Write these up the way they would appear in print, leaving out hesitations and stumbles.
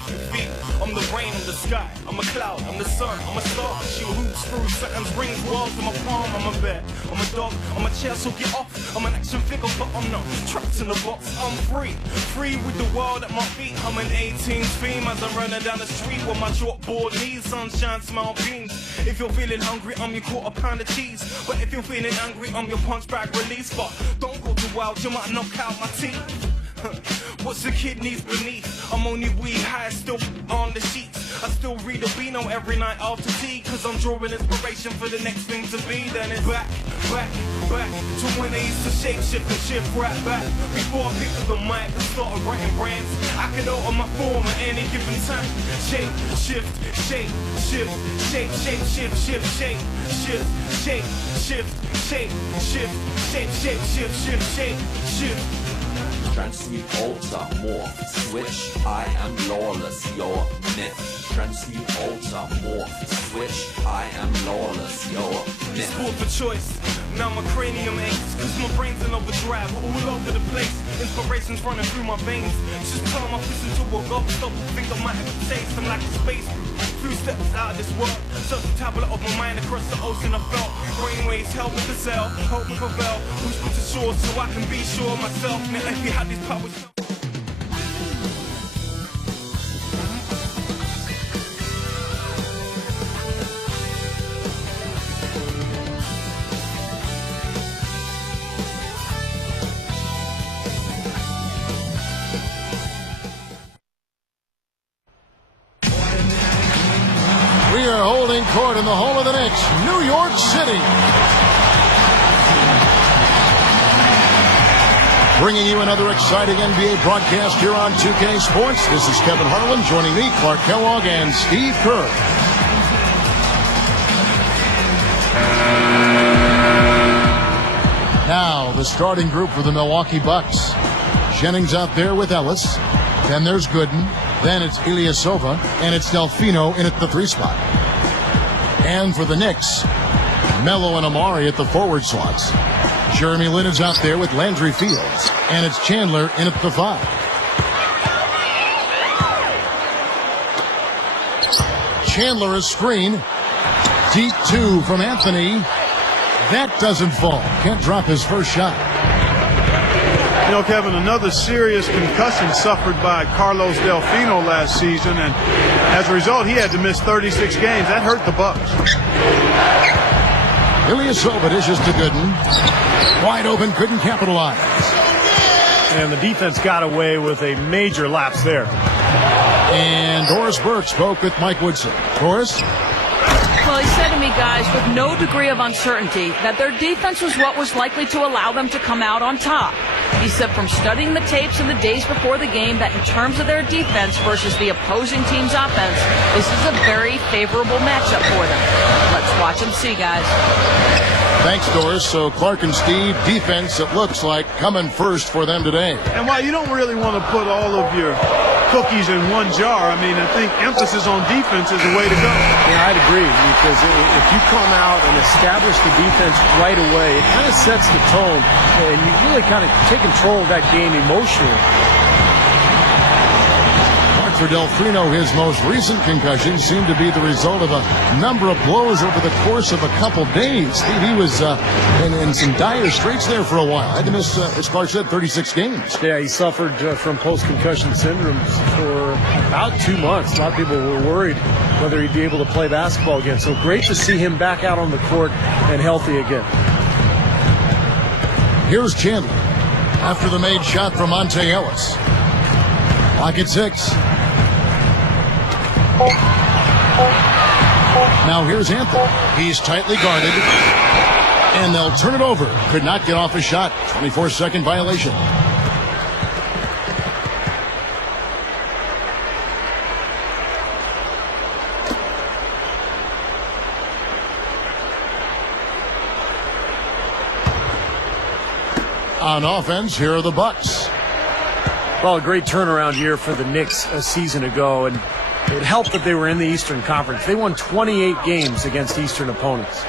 beneath your feet. I'm the rain, I'm the sky, I'm a cloud, I'm the sun, I'm a star. Shoot hoops through sentence, rings, walls in my palm. I'm a bear, I'm a dog, I'm a chair, so get off. I'm an action figure, but I'm not trapped in a box. I'm free, free with the world at my feet. I'm an 18 theme as I'm running down the street with my chalkboard knees. Sunshine, smile beams. If you're feeling hungry, I'm your quarter pound of cheese. But if you're feeling angry, I'm your punch bag release. But don't go too wild, you might knock out my teeth. What's the kidneys beneath? I'm only weed high, still on the sheets. I still read a Beano every night after tea, cause I'm drawing inspiration for the next thing to be. Then it's back to when I used to shape shift and shift right back. Before I picked up the mic and started writing rhymes, I could alter my form at any given time. Shape, shift, shape, shift, shape, shape, shift, shift, shape, shift, shape, shift, shape, shift, shape, shape, shift, shift, shape, shift. Transmute, alter, morph, switch, I am lawless, your myth. Transmute, alter, morph, switch, I am lawless, your myth. Sport for choice, now my cranium aches, cause my brain's in overdrive, all over the place. Inspiration's running through my veins, just turn my fist into a ghost, stop, think I might have a taste, I'm like a space. Few steps out of this world, just a tablet of my mind across the ocean I felt. Brainwaves help me to sell, hope me prevail, push me to shore so I can be sure of myself. Now if you had these powers. We are holding court in the home of the Knicks, New York City. Bringing you another exciting NBA broadcast here on 2K Sports. This is Kevin Harlan, joining me, Clark Kellogg, and Steve Kerr. Now, the starting group for the Milwaukee Bucks. Jennings out there with Ellis. Then there's Gooden. Then it's Ilyasova, and it's Delfino in at the 3 spot. And for the Knicks, Melo and Amari at the forward slots. Jeremy Lin is out there with Landry Fields, and it's Chandler in at the 5. Chandler is screen. Deep 2 from Anthony. That doesn't fall. Can't drop his first shot. You know, Kevin, another serious concussion suffered by Carlos Delfino last season, and as a result, he had to miss 36 games. That hurt the Bucks. Ilyasova dishes to Gooden. Wide open, couldn't capitalize. And the defense got away with a major lapse there. And Doris Burke spoke with Mike Woodson. Doris? Well, he said to me, guys, with no degree of uncertainty, that their defense was what was likely to allow them to come out on top. He said from studying the tapes in the days before the game that in terms of their defense versus the opposing team's offense, this is a very favorable matchup for them. Let's watch and see, guys. Thanks, Doris. So Clark and Steve, defense, it looks like, coming first for them today. And while you don't really want to put all of your cookies in one jar, I mean, I think emphasis on defense is the way to go. Yeah, I'd agree, because if you come out and establish the defense right away, it kind of sets the tone, and you really kind of take control of that game emotionally. For Delfino, his most recent concussion seemed to be the result of a number of blows over the course of a couple days. Steve, he was in some dire straits there for a while. Had to miss, as Clark said, 36 games. Yeah, he suffered from post-concussion syndrome for about 2 months. A lot of people were worried whether he'd be able to play basketball again. So great to see him back out on the court and healthy again. Here's Chandler after the made shot from Monte Ellis. Lock at 6. Now here's Anthony. He's tightly guarded, and they'll turn it over. Could not get off a shot. 24-second violation. On offense, here are the Bucks. Well, a great turnaround year for the Knicks a season ago, and it helped that they were in the Eastern Conference. They won 28 games against Eastern opponents.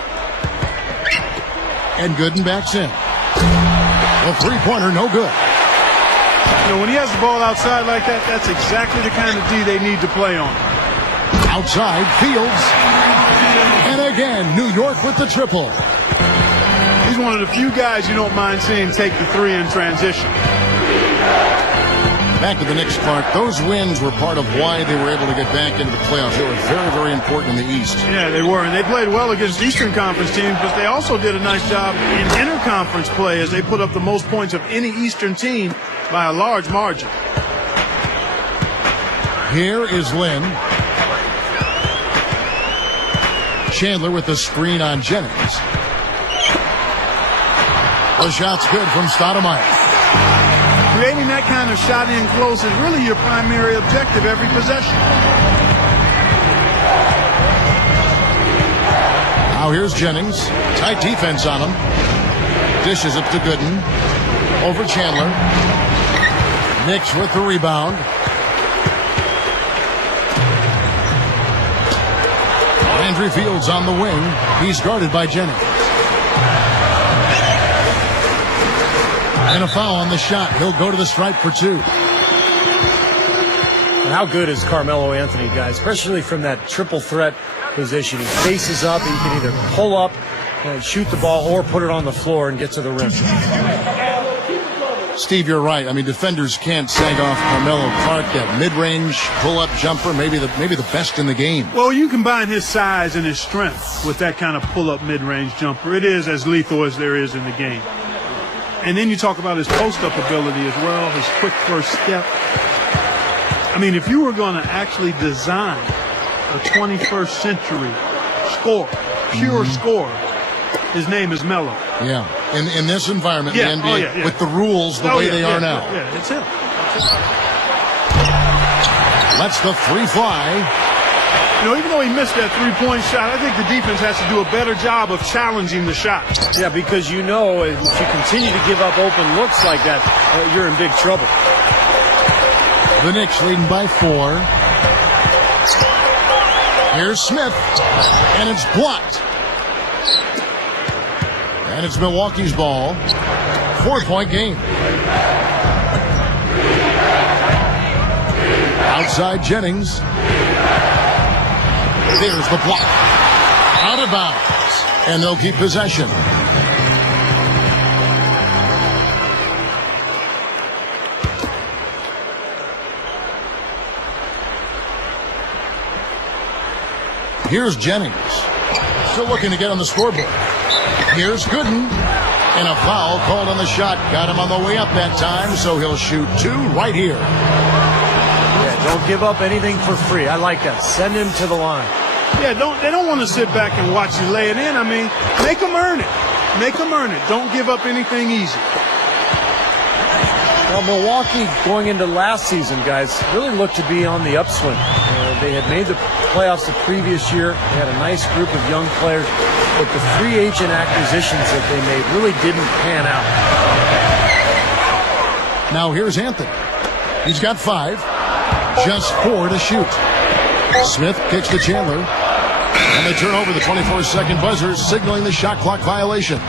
And Gooden backs in. A three-pointer, no good. You know, when he has the ball outside like that, that's exactly the kind of D they need to play on. Outside, Fields. And again, New York with the triple. He's one of the few guys you don't mind seeing take the three in transition. Back to the Knicks, Clark. Those wins were part of why they were able to get back into the playoffs. They were very, very important in the East. Yeah, they were. And they played well against Eastern Conference teams, but they also did a nice job in interconference play as they put up the most points of any Eastern team by a large margin. Here is Lynn. Chandler with the screen on Jennings. The shot's good from Stoudemire. Creating that kind of shot in close is really your primary objective every possession. Now here's Jennings. Tight defense on him. Dishes it to Gooden. Over Chandler. Knicks with the rebound. Andrew Fields on the wing. He's guarded by Jennings. And a foul on the shot. He'll go to the stripe for two. And how good is Carmelo Anthony, guys, especially from that triple threat position. He faces up. He can either pull up and shoot the ball or put it on the floor and get to the rim. Steve, you're right. I mean, defenders can't sag off Carmelo. Clark, that mid-range pull-up jumper, maybe the best in the game. Well, you combine his size and his strength with that kind of pull-up mid-range jumper. It is as lethal as there is in the game. And then you talk about his post-up ability as well, his quick first step. I mean, if you were going to actually design a 21st century score, pure score, his name is Melo. Yeah. In this environment, the NBA, with the rules the way they are now. Yeah, it's him. Lets the three fly. You know, even though he missed that three-point shot, I think the defense has to do a better job of challenging the shot. Yeah, because you know if you continue to give up open looks like that, you're in big trouble. The Knicks leading by 4. Here's Smith, and it's blocked. And it's Milwaukee's ball. 4-point game. Outside Jennings. There's the block. Out of bounds. And they'll keep possession. Here's Jennings. Still looking to get on the scoreboard. Here's Gooden. And a foul called on the shot. Got him on the way up that time, so he'll shoot 2 right here. Yeah, don't give up anything for free. I like that. Send him to the line. Yeah, they don't want to sit back and watch you lay it in. I mean, make them earn it. Make them earn it. Don't give up anything easy. Well, Milwaukee, going into last season, guys, really looked to be on the upswing. They had made the playoffs the previous year. They had a nice group of young players, but the free agent acquisitions that they made really didn't pan out. Now here's Anthony. He's got 5. Just 4 to shoot. Smith kicks to Chandler. And they turn over the 24-second buzzer, signaling the shot clock violation.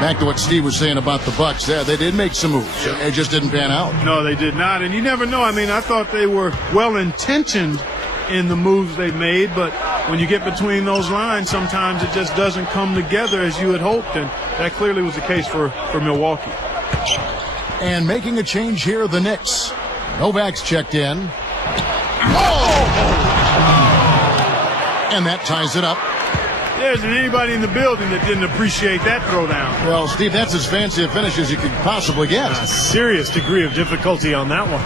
Back to what Steve was saying about the Bucks there. They did make some moves. It just didn't pan out. No, they did not. And you never know. I mean, I thought they were well-intentioned in the moves they made, but when you get between those lines, sometimes it just doesn't come together as you had hoped, and that clearly was the case for Milwaukee. And making a change here, the Knicks. Novak's checked in. And that ties it up. There isn't anybody in the building that didn't appreciate that throwdown. Well, Steve, that's as fancy a finish as you could possibly get. A serious degree of difficulty on that one.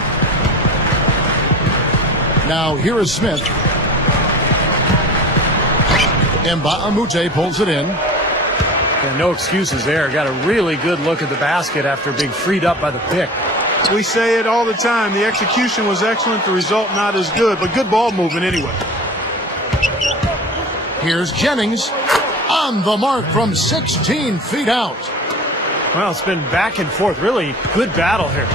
Now, here is Smith. Mbamute pulls it in. Yeah, no excuses there. Got a really good look at the basket after being freed up by the pick. We say it all the time. The execution was excellent. The result not as good, but good ball movement anyway. Here's Jennings on the mark from 16 feet out. Well, it's been back and forth. Really good battle here.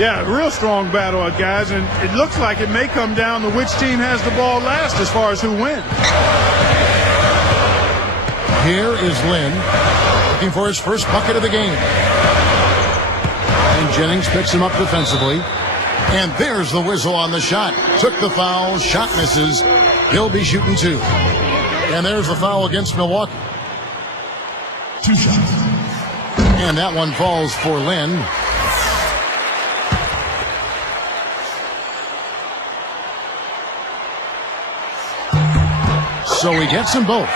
Yeah, real strong battle, guys, and it looks like it may come down to which team has the ball last as far as who wins. Here is Lynn looking for his first bucket of the game. And Jennings picks him up defensively. And there's the whistle on the shot. Took the foul. Shot misses. He'll be shooting 2. And there's the foul against Milwaukee. 2 shots. And that one falls for Lynn. So he gets them both.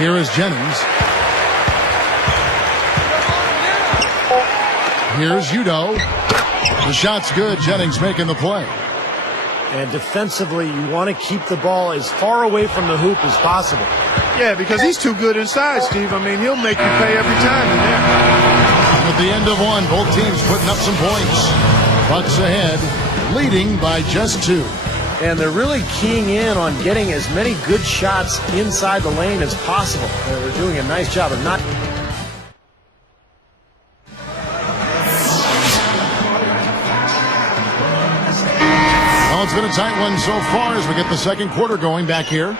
Here is Jennings. Here's Udo. The shot's good. Jennings making the play. And defensively, you want to keep the ball as far away from the hoop as possible. Yeah, because he's too good inside, Steve. I mean, he'll make you pay every time in there. At the end of one, both teams putting up some points. Bucks ahead, leading by just 2. And they're really keying in on getting as many good shots inside the lane as possible. They're doing a nice job of not... Well, it's been a tight one so far as we get the second quarter going back here.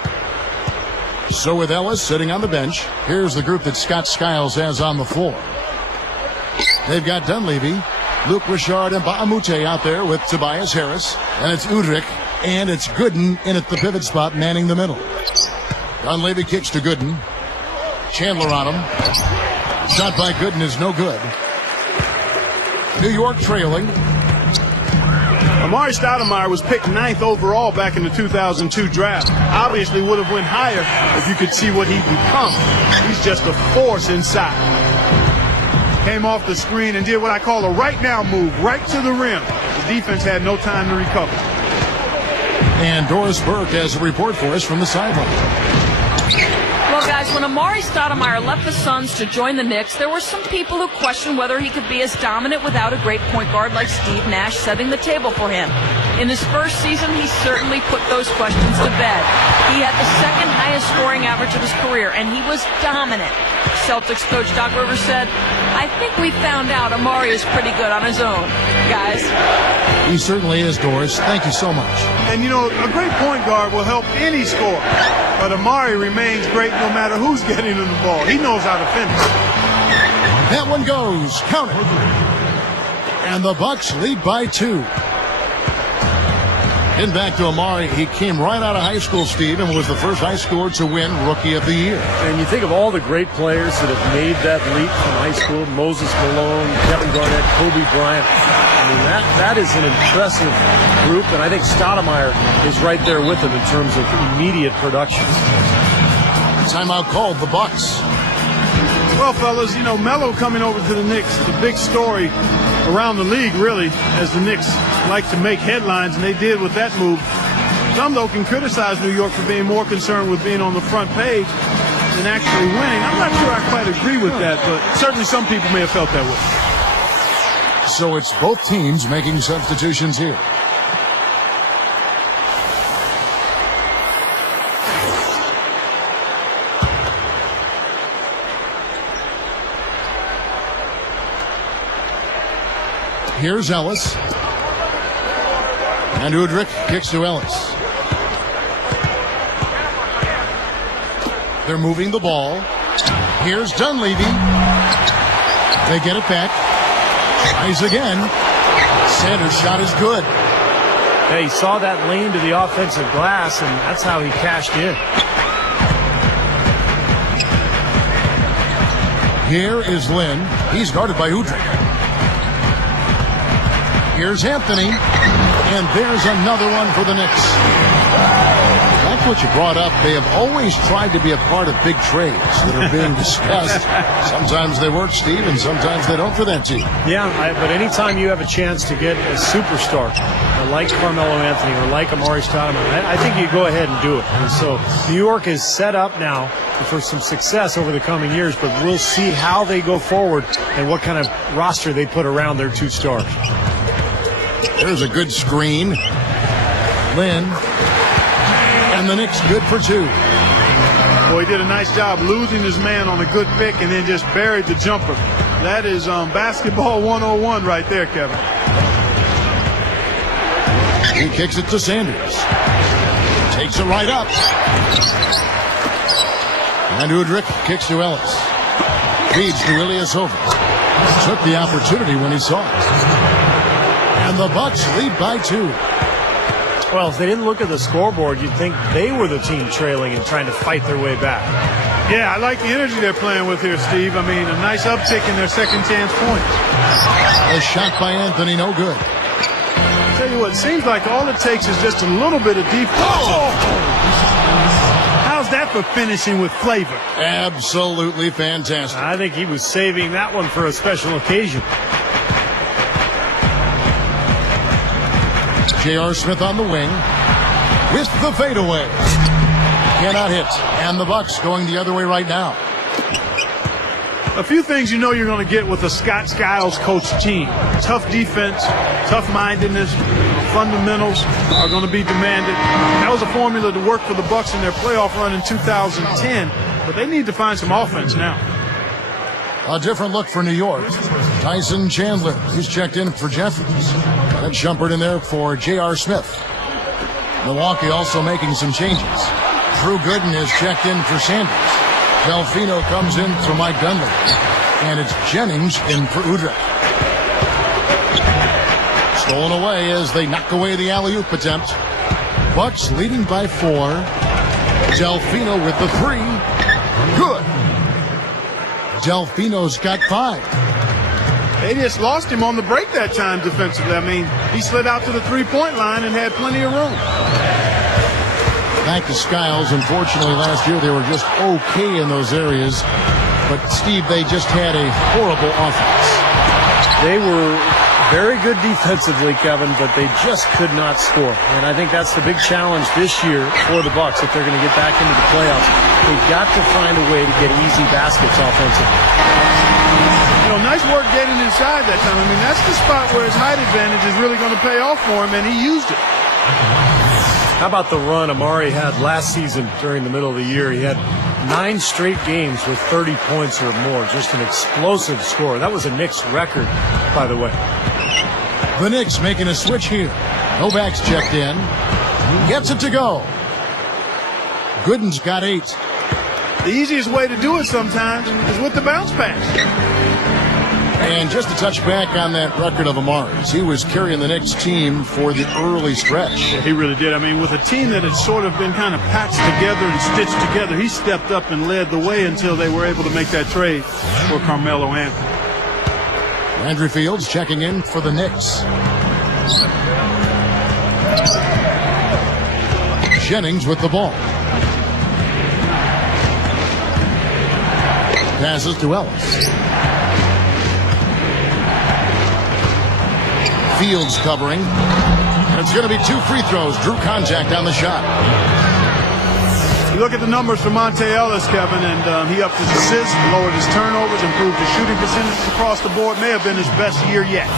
So with Ellis sitting on the bench, here's the group that Scott Skiles has on the floor. They've got Dunleavy, Luke Richard, and Baamute out there with Tobias Harris. And it's Udrich, and it's Gooden in at the pivot spot, manning the middle. Dunleavy kicks to Gooden. Chandler on him. Shot by Gooden is no good. New York trailing. Amari Stoudemire was picked 9th overall back in the 2002 draft. Obviously would have went higher if you could see what he'd become. He's just a force inside. Came off the screen and did what I call a right now move, right to the rim. The defense had no time to recover. And Doris Burke has a report for us from the sideline. Well, guys, when Amari Stoudemire left the Suns to join the Knicks, there were some people who questioned whether he could be as dominant without a great point guard like Steve Nash setting the table for him. In his first season, he certainly put those questions to bed. He had the second highest scoring average of his career, and he was dominant. Celtics coach Doc Rivers said, "I think we found out Amari is pretty good on his own, guys." He certainly is, Doris. Thank you so much. And, you know, a great point guard will help any scorer. But Amari remains great no matter who's getting him the ball. He knows how to finish. That one goes. Count it. And the Bucks lead by 2. Getting back to Amari, he came right out of high school, Steve, and was the first high schooler to win Rookie of the Year. And you think of all the great players that have made that leap from high school, Moses Malone, Kevin Garnett, Kobe Bryant. I mean, that is an impressive group, and I think Stoudemire is right there with them in terms of immediate production. Timeout called, the Bucks. Well, fellas, you know, Melo coming over to the Knicks, the big story around the league, really, as the Knicks like to make headlines, and they did with that move. Some, though, can criticize New York for being more concerned with being on the front page than actually winning. I'm not sure I quite agree with that, but certainly some people may have felt that way. So it's both teams making substitutions here. Here's Ellis. And Udrich kicks to Ellis. They're moving the ball. Here's Dunleavy. They get it back. Tries again. Sanders' shot is good. Yeah, he saw that lane to the offensive glass, and that's how he cashed in. Here is Lynn. He's guarded by Udrich. Here's Anthony. And there's another one for the Knicks. Like what you brought up, they have always tried to be a part of big trades that are being discussed. Sometimes they work, Steve, and sometimes they don't for that team. Yeah, but anytime you have a chance to get a superstar like Carmelo Anthony or like Amari Stoudemire, I think you go ahead and do it. And so New York is set up now for some success over the coming years, but we'll see how they go forward and what kind of roster they put around their 2 stars. There's a good screen. Lynn. And the Knicks good for 2. Boy, he did a nice job losing his man on a good pick and then just buried the jumper. That is basketball 101 right there, Kevin. He kicks it to Sanders. Takes it right up. And Udrich kicks to Ellis. Feeds to Ilyasova. Took the opportunity when he saw it. And the Bucks lead by 2. Well, if they didn't look at the scoreboard, you'd think they were the team trailing and trying to fight their way back. Yeah, I like the energy they're playing with here, Steve. I mean, a nice uptick in their second chance points. A shot by Anthony, no good. I'll tell you what, it seems like all it takes is just a little bit of deep. Oh! How's that for finishing with flavor? Absolutely fantastic. I think he was saving that one for a special occasion. J.R. Smith on the wing with the fadeaway. Cannot hit. And the Bucks going the other way right now. A few things you know you're going to get with a Scott Skiles coached team. Tough defense, tough-mindedness, fundamentals are going to be demanded. That was a formula to work for the Bucks in their playoff run in 2010, but they need to find some offense now. A different look for New York. Tyson Chandler, he's checked in for Jeffries. Got Shumpert in there for J.R. Smith. Milwaukee also making some changes. Drew Gooden is checked in for Sanders. Delfino comes in for Mike Dunleavy. And it's Jennings in for Udrih. Stolen away as they knock away the alley-oop attempt. Bucks leading by 4. Delfino with the 3. Good. Delfino's got 5. They just lost him on the break that time defensively. I mean, he slid out to the three-point line and had plenty of room. Back to Skiles. Unfortunately, last year they were just okay in those areas. But, Steve, they just had a horrible offense. They were very good defensively, Kevin, but they just could not score. And I think that's the big challenge this year for the Bucks if they're going to get back into the playoffs. They've got to find a way to get easy baskets offensively. You know, nice work getting inside that time. I mean, that's the spot where his height advantage is really going to pay off for him, and he used it. How about the run Amari had last season during the middle of the year? He had 9 straight games with 30 points or more. Just an explosive score. That was a Knicks record, by the way. The Knicks making a switch here. Novak's checked in. Gets it to go. Gooden's got 8. The easiest way to do it sometimes is with the bounce pass. And just to touch back on that record of Amari's, he was carrying the Knicks team for the early stretch. Yeah, he really did. I mean, with a team that had sort of been kind of patched together and stitched together, he stepped up and led the way until they were able to make that trade for Carmelo Anthony. Landry Fields checking in for the Knicks. Jennings with the ball. Passes to Ellis. Fields covering. It's going to be 2 free throws. Drew contact on the shot. You look at the numbers for Monte Ellis, Kevin, and he upped his assists, lowered his turnovers, improved his shooting percentages across the board. May have been his best year yet.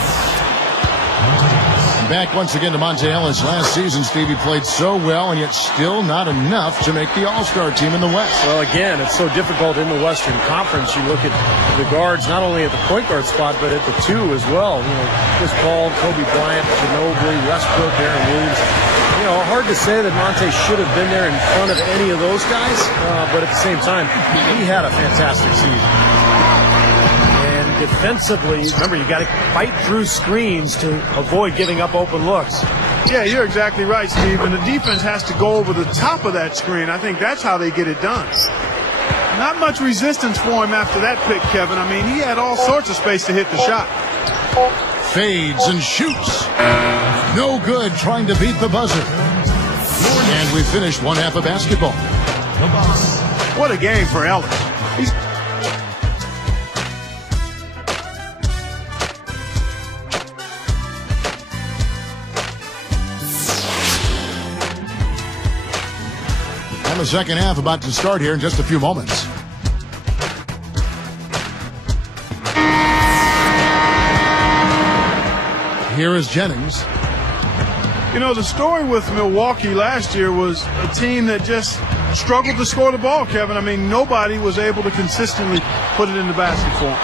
Back once again to Monte Ellis. Last season, Stevie played so well, and yet still not enough to make the All-Star team in the West. Well, again, it's so difficult in the Western Conference. You look at the guards, not only at the point guard spot, but at the 2 as well. You know, Chris Paul, Kobe Bryant, Ginobili, Westbrook, Aaron Williams. You know, hard to say that Monte should have been there in front of any of those guys, but at the same time, he had a fantastic season. Defensively, remember, you got to fight through screens to avoid giving up open looks. Yeah, you're exactly right, Steve. And the defense has to go over the top of that screen. I think that's how they get it done. Not much resistance for him after that pick, Kevin. I mean, he had all sorts of space to hit the shot. Fades and shoots. No good, trying to beat the buzzer. And we finished one half of basketball. What a game for Ellis. The second half about to start here in just a few moments. Here is Jennings. You know, the story with Milwaukee last year was a team that just struggled to score the ball, Kevin. I mean, nobody was able to consistently put it in the basket for them.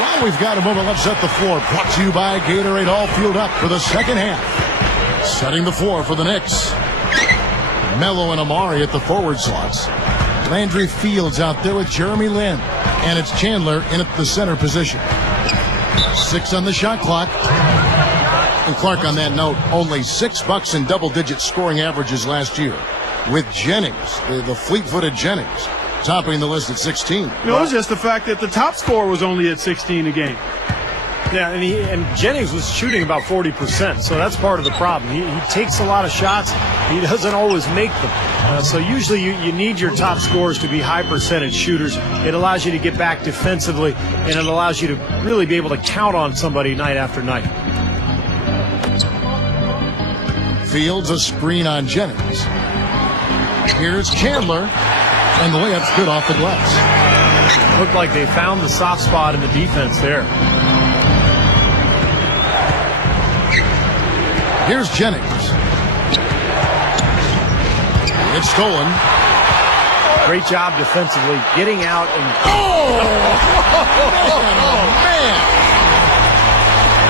Well, we've got a moment left. Set the floor. Brought to you by Gatorade. All fueled up for the second half. Setting the floor for the Knicks. Melo and Amari at the forward slots. Landry Fields out there with Jeremy Lin. And it's Chandler in at the center position. 6 on the shot clock. And Clark, on that note, only 6 Bucks in double-digit scoring averages last year, with Jennings, the fleet-footed Jennings, topping the list at 16. It was just the fact that the top scorer was only at 16 a game. Yeah, and Jennings was shooting about 40%, so that's part of the problem. He takes a lot of shots. He doesn't always make them. So usually you need your top scorers to be high percentage shooters. It allows you to get back defensively, and it allows you to really be able to count on somebody night after night. Fields a screen on Jennings. Here's Chandler, and the layup's good off the glass. Looked like they found the soft spot in the defense there. Here's Jennings. It's stolen. Great job defensively, getting out and... Oh, man.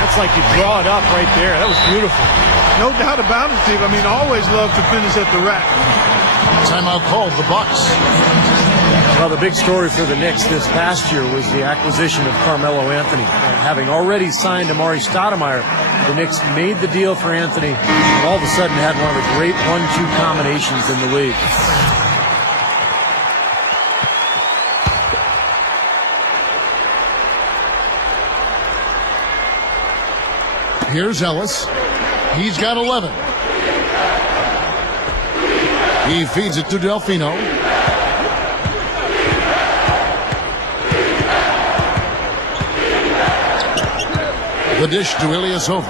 That's like you draw it up right there. That was beautiful. No doubt about it, Steve. I mean, always love to finish at the rack. Timeout called, the Bucks. Well, the big story for the Knicks this past year was the acquisition of Carmelo Anthony. And having already signed Amari Stoudemire, the Knicks made the deal for Anthony and all of a sudden had one of the great 1-2 combinations in the league. Here's Ellis. He's got 11. He feeds it to Delfino. The dish to Ilyasova.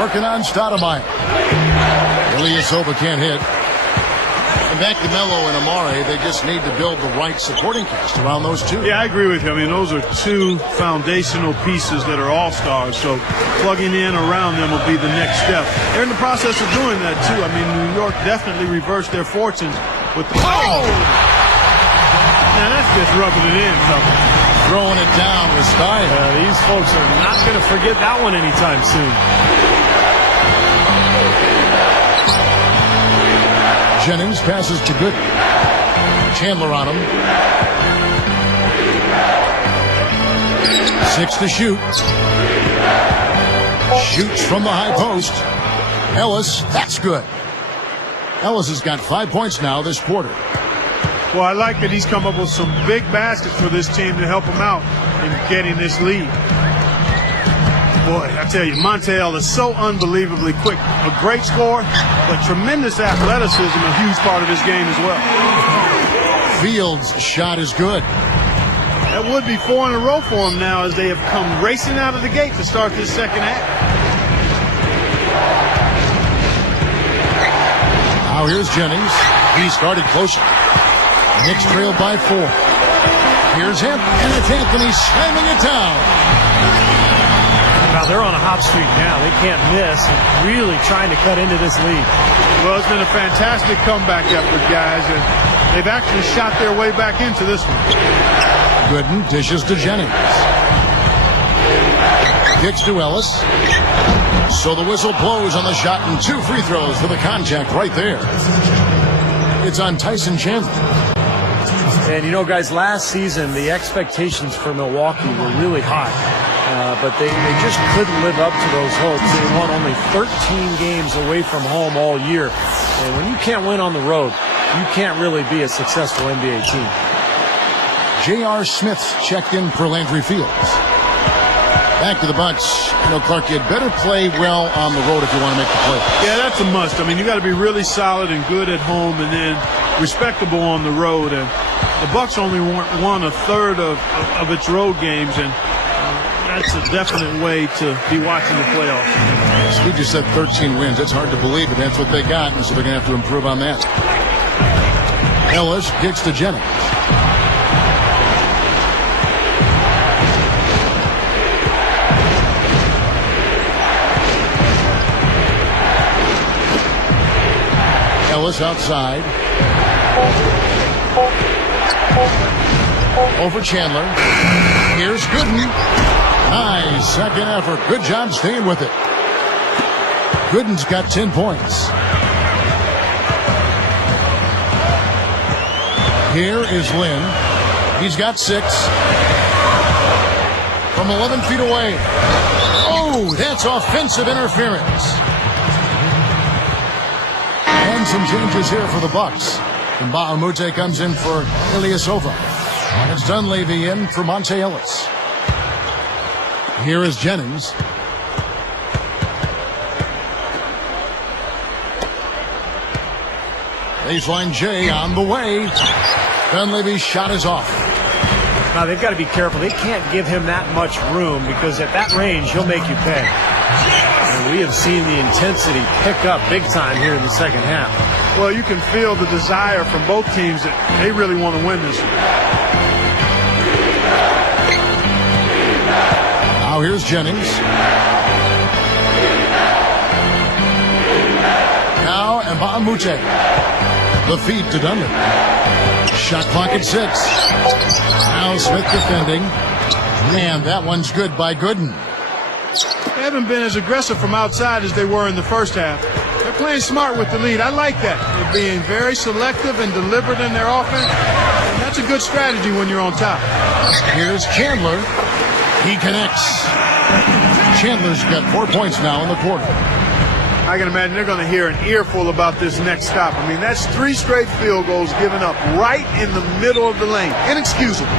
Working on Stoudemire. Ilyasova can't hit. And back to Melo and Amari, they just need to build the right supporting cast around those two. Yeah, I agree with you. I mean, those are two foundational pieces that are all-stars, so plugging in around them will be the next step. They're in the process of doing that, too. I mean, New York definitely reversed their fortunes with the... Oh! Now, that's just rubbing it in, couple. Throwing it down with Stein. These folks are not going to forget that one anytime soon. Jennings passes to Gooden. Chandler on him. 6 to shoot. Shoots from the high post. Ellis, that's good. Ellis has got 5 points now this quarter. Well, I like that he's come up with some big baskets for this team to help him out in getting this lead. Boy, I tell you, Montiel is so unbelievably quick. A great scorer, but tremendous athleticism, a huge part of his game as well. Fields' shot is good. That would be 4 in a row for him now as they have come racing out of the gate to start this second half. Now here's Jennings. He started closer. Knicks trail by 4. Here's him, and it's Anthony slamming it down. Now they're on a hot streak now. They can't miss. Really trying to cut into this lead. Well, it's been a fantastic comeback effort, guys, and they've actually shot their way back into this one. Gooden dishes to Jennings. Kicks to Ellis. So the whistle blows on the shot and 2 free throws for the contact right there. It's on Tyson Chandler. And you know, guys, last season the expectations for Milwaukee were really high. But they just couldn't live up to those hopes. They won only 13 games away from home all year. And when you can't win on the road, you can't really be a successful NBA team. J.R. Smith's checked in for Landry Fields. Back to the Bucks. You know, Clark, you'd better play well on the road if you want to make the playoffs. Yeah, that's a must. I mean, you got to be really solid and good at home and then respectable on the road. And the Bucks only won a third of its road games, and that's a definite way to be watching the playoffs. Steve just said 13 wins. It's hard to believe, but that's what they got, and so they're going to have to improve on that. Ellis kicks to Jennings. Ellis outside. Over Chandler. Here's Gooden. Nice second effort. Good job staying with it. Gooden's got 10 points. Here is Lynn. He's got 6. From 11 feet away. Oh, that's offensive interference. And some changes here for the Bucks. And Mbamute comes in for Ilyasova. And it's Dunleavy in for Monte Ellis. Here is Jennings. Baseline J on the way. Dunleavy's shot is off. Now, they've got to be careful. They can't give him that much room because at that range, he'll make you pay. And we have seen the intensity pick up big time here in the second half. Well, you can feel the desire from both teams that they really want to win this one. Now here's Jennings. Now Mbamute. The feed to Dunleavy. Shot clock at 6. Now Smith defending. And that one's good by Gooden. They haven't been as aggressive from outside as they were in the first half. They're playing smart with the lead. I like that. They're being very selective and deliberate in their offense. And that's a good strategy when you're on top. Here's Chandler. He connects. Chandler's got 4 points now in the quarter. I can imagine they're going to hear an earful about this next stop. I mean, that's 3 straight field goals given up right in the middle of the lane. Inexcusable.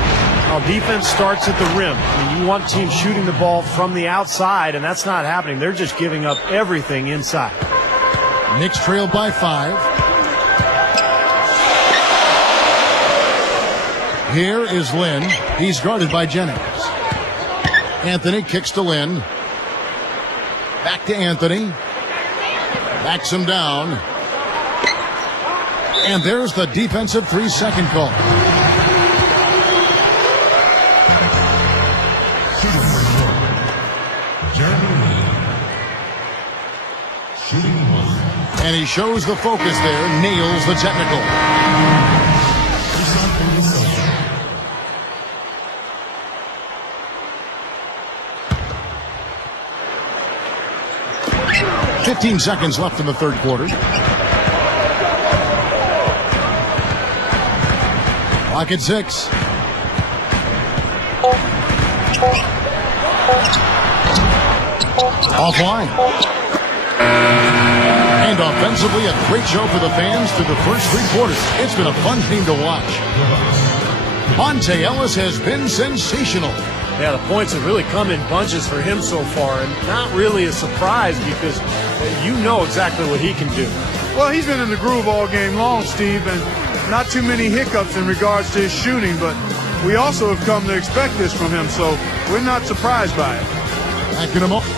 Well, defense starts at the rim. I mean, you want teams shooting the ball from the outside, and that's not happening. They're just giving up everything inside. Knicks trailed by 5. Here is Lynn. He's guarded by Jennings. Anthony kicks to Lynn. Back to Anthony. Backs him down. And there's the defensive 3-second call. And he shows the focus there, nails the technical. $15 seconds left in the third quarter. Clock at 6. Offline. And offensively, a great show for the fans through the first 3 quarters. It's been a fun team to watch. Monte Ellis has been sensational. Yeah, the points have really come in bunches for him so far, and not really a surprise because you know exactly what he can do. Well, he's been in the groove all game long, Steve, and not too many hiccups in regards to his shooting, but we also have come to expect this from him, so we're not surprised by it. Back in a moment.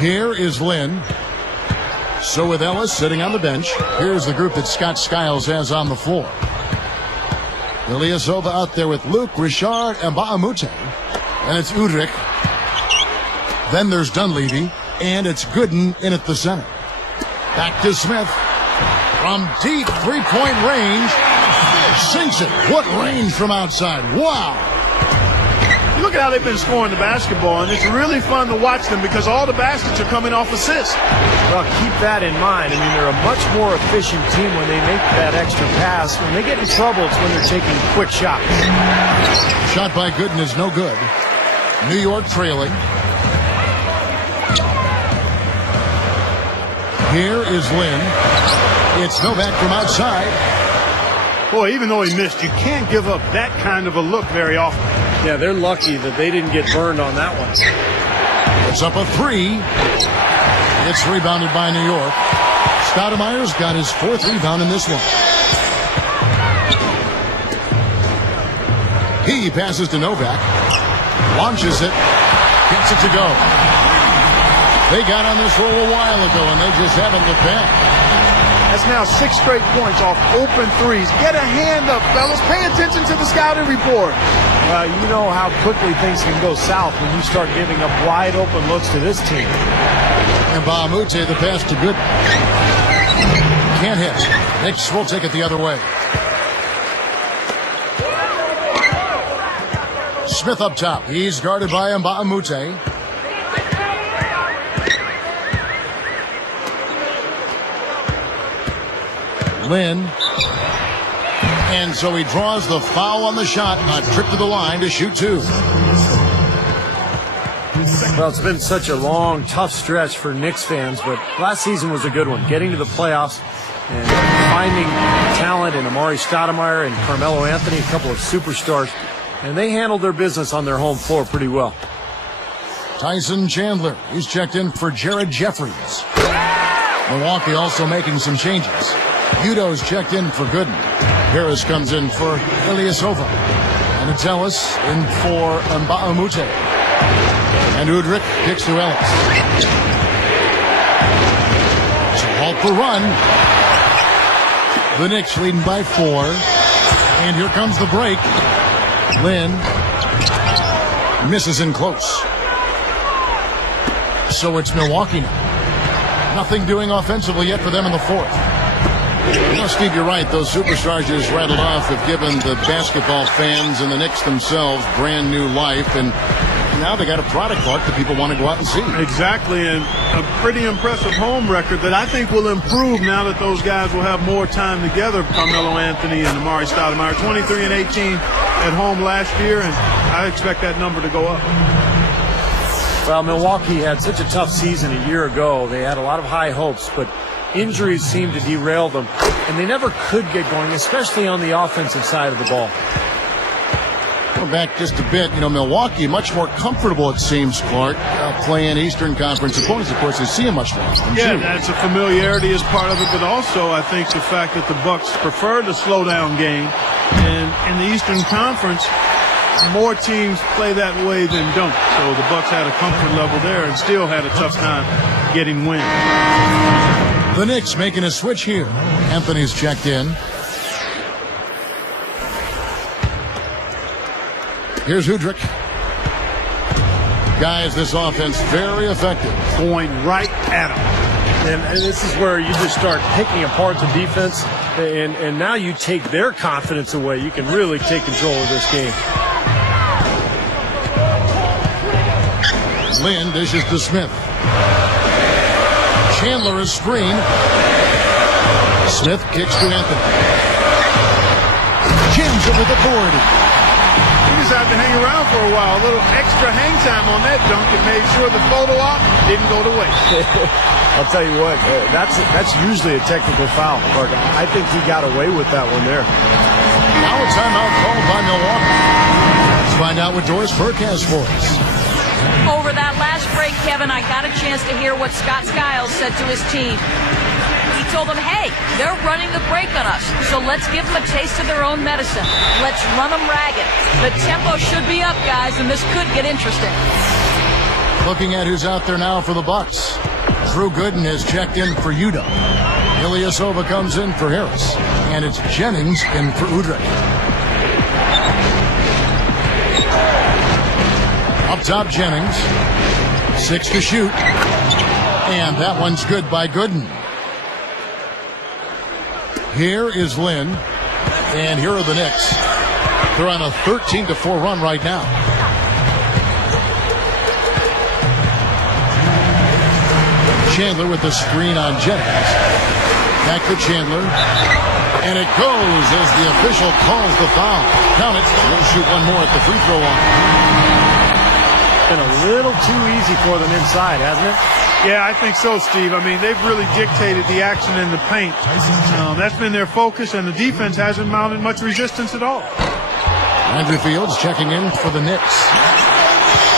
Here is Lynn. So with Ellis sitting on the bench, here's the group that Scott Skiles has on the floor. Ilyasova out there with Luke, Richard, and Mbamute. And it's Udrich. Then there's Dunleavy, and it's Gooden in at the center. Back to Smith. From deep three-point range, sinks it. What range from outside. Wow. Look at how they've been scoring the basketball, and it's really fun to watch them because all the baskets are coming off assists. Well, keep that in mind. I mean, they're a much more efficient team when they make that extra pass. When they get in trouble, it's when they're taking quick shots. Shot by Gooden is no good. New York trailing. Here is Lynn. It's Novak from outside. Boy, even though he missed, you can't give up that kind of a look very often. Yeah, they're lucky that they didn't get burned on that one. It's up a 3. It's rebounded by New York. Stoudemire's got his 4th rebound in this one. He passes to Novak. Launches it. Gets it to go. They got on this roll a while ago, and they just haven't looked back. That's now 6 straight points off open threes. Get a hand up, fellas. Pay attention to the scouting report. You know how quickly things can go south when you start giving up wide open looks to this team. And Mbamute, the pass to Gooden. Can't hit. Knicks will take it the other way. Smith up top. He's guarded by Mbamute. Lynn. And so he draws the foul on the shot. A trip to the line to shoot 2. Well, it's been such a long, tough stretch for Knicks fans, but last season was a good one. Getting to the playoffs and finding talent in Amari Stoudemire and Carmelo Anthony, a couple of superstars, and they handled their business on their home floor pretty well. Tyson Chandler, he's checked in for Jared Jeffries. Milwaukee also making some changes. Udo's checked in for Gooden. Harris comes in for Ilyasova. And it's Ellis in for Mba'amute. And Udrich kicks to Ellis. So halt the run. The Knicks leading by 4. And here comes the break. Lynn misses in close. So it's Milwaukee now. Nothing doing offensively yet for them in the 4th. You know, Steve, you're right. Those superstars you just rattled off have given the basketball fans and the Knicks themselves brand new life. And now they got a product, Clark, that people want to go out and see. Exactly, and a pretty impressive home record that I think will improve now that those guys will have more time together. Carmelo Anthony and Amari Stoudemire, 23 and 18 at home last year, and I expect that number to go up. Well, Milwaukee had such a tough season a year ago. They had a lot of high hopes, but injuries seemed to derail them, and they never could get going, especially on the offensive side of the ball. Go back just a bit. You know, Milwaukee much more comfortable, it seems, Clark, playing Eastern Conference opponents. Of course, they see them much more. Yeah, that's a familiarity as part of it, but also I think the fact that the Bucks prefer the slow-down game, and in the Eastern Conference, more teams play that way than don't. So the Bucks had a comfort level there and still had a tough time getting wins. The Knicks making a switch here. Anthony's checked in. Here's Udrich. Guys, this offense very effective. Going right at them. And this is where you just start picking apart the defense, and now you take their confidence away. You can really take control of this game. Lynn dishes to Smith. Chandler is screen. Smith kicks to Anthony. Jams over the board. He decided to hang around for a while. A little extra hang time on that dunk and made sure the photo op didn't go to waste. I'll tell you what, that's usually a technical foul. I think he got away with that one there. Now a timeout called by Milwaukee. Let's find out what Doris Burke has for us. Over that last break, Kevin, I got a chance to hear what Scott Skiles said to his team. He told them, hey, they're running the break on us, so let's give them a taste of their own medicine. Let's run them ragged. The tempo should be up, guys, and this could get interesting. Looking at who's out there now for the Bucks. Drew Gooden has checked in for Udo. Ilyasova comes in for Harris. And it's Jennings in for Udrich. Up top, Jennings. 6 to shoot. And that one's good by Gooden. Here is Lynn. And here are the Knicks. They're on a 13-4 run right now. Chandler with the screen on Jennings. Back to Chandler. And it goes as the official calls the foul. Count it. We'll shoot one more at the free throw line. Been a little too easy for them inside, hasn't it? Yeah, I think so, Steve. I mean, they've really dictated the action in the paint. That's been their focus, and the defense hasn't mounted much resistance at all. Andrew Fields checking in for the Knicks.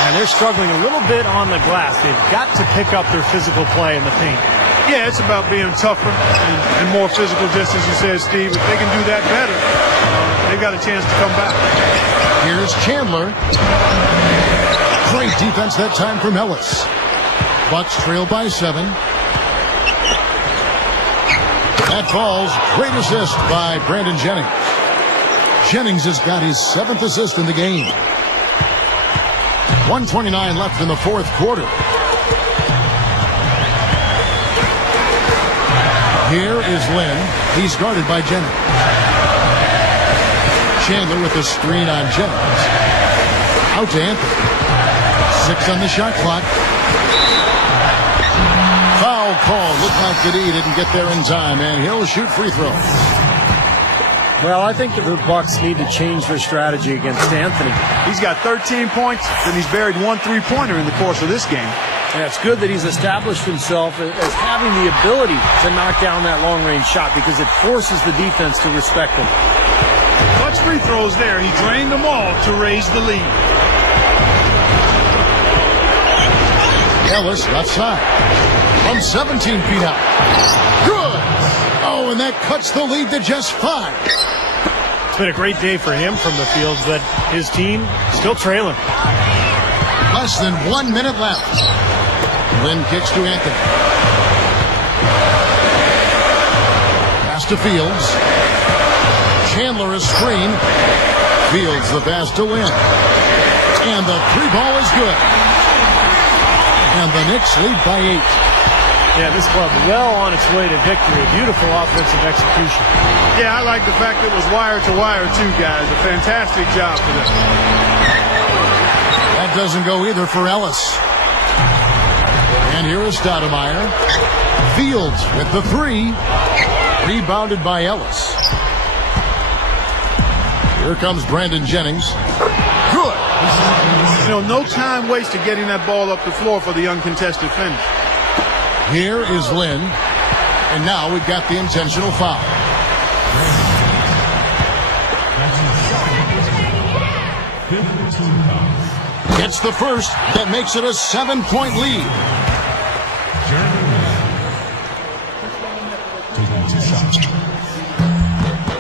And they're struggling a little bit on the glass. They've got to pick up their physical play in the paint. Yeah, it's about being tougher and more physical, just as you said, Steve. If they can do that better, they've got a chance to come back. Here's Chandler. Great defense that time from Ellis. Bucks trail by 7. That falls. Great assist by Brandon Jennings. Jennings has got his 7th assist in the game. 1:29 left in the 4th quarter. Here is Lynn. He's guarded by Jennings. Chandler with the screen on Jennings. Out to Anthony. 6 on the shot clock. Foul Timeout call. Looked like the D didn't get there in time, and he'll shoot free throw. Well, I think that the Bucks need to change their strategy against Anthony. He's got 13 points, and he's buried 1 3-pointer in the course of this game. And it's good that he's established himself as having the ability to knock down that long-range shot because it forces the defense to respect him. Clutch free throws there. He drained them all to raise the lead. Ellis left side from 17 feet out. Good. Oh, and that cuts the lead to just 5. It's been a great day for him from the field, but his team still trailing. Less than 1 minute left. Lynn kicks to Anthony. Pass to Fields. Chandler a screen. Fields the pass to Lynn. And the 3 ball is good. And the Knicks lead by 8. Yeah, this club well on its way to victory. Beautiful offensive execution. Yeah, I like the fact that it was wire to wire too, guys. A fantastic job for them. That doesn't go either for Ellis. And here is Stoudemire. Fields with the 3. Rebounded by Ellis. Here comes Brandon Jennings. Good. You know, no time wasted getting that ball up the floor for the uncontested finish. Here is Lynn. And now we've got the intentional foul. Gets the first. That makes it a 7-point lead.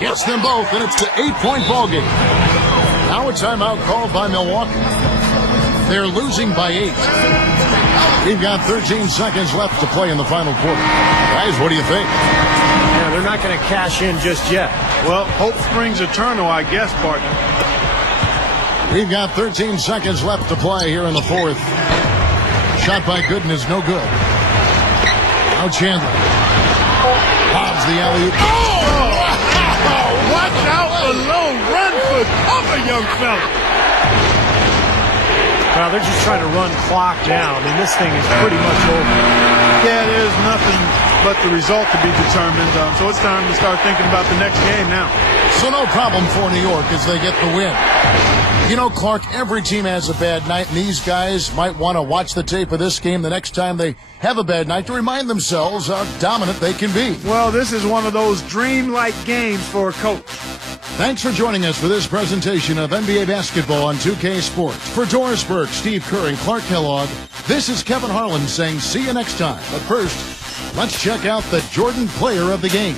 Gets them both, and it's the 8-point ball game. Now a timeout called by Milwaukee. They're losing by 8. We've got 13 seconds left to play in the final quarter. Guys, what do you think? Yeah, they're not going to cash in just yet. Well, hope springs eternal, I guess, partner. We've got 13 seconds left to play here in the 4th. Shot by Gooden is no good. Now Chandler. Bobs the alley-oop. Watch out below. Run for cover, young fella. Well, they're just trying to run clock down, and this thing is pretty much over. Yeah, there's nothing but the result to be determined. So it's time to start thinking about the next game now. So no problem for New York as they get the win. You know, Clark, every team has a bad night, and these guys might want to watch the tape of this game the next time they have a bad night to remind themselves how dominant they can be. Well, this is one of those dream-like games for a coach. Thanks for joining us for this presentation of NBA basketball on 2K Sports. For Doris Burke, Steve Kerr, and Clark Kellogg, this is Kevin Harlan saying see you next time. But first, let's check out the Jordan player of the game.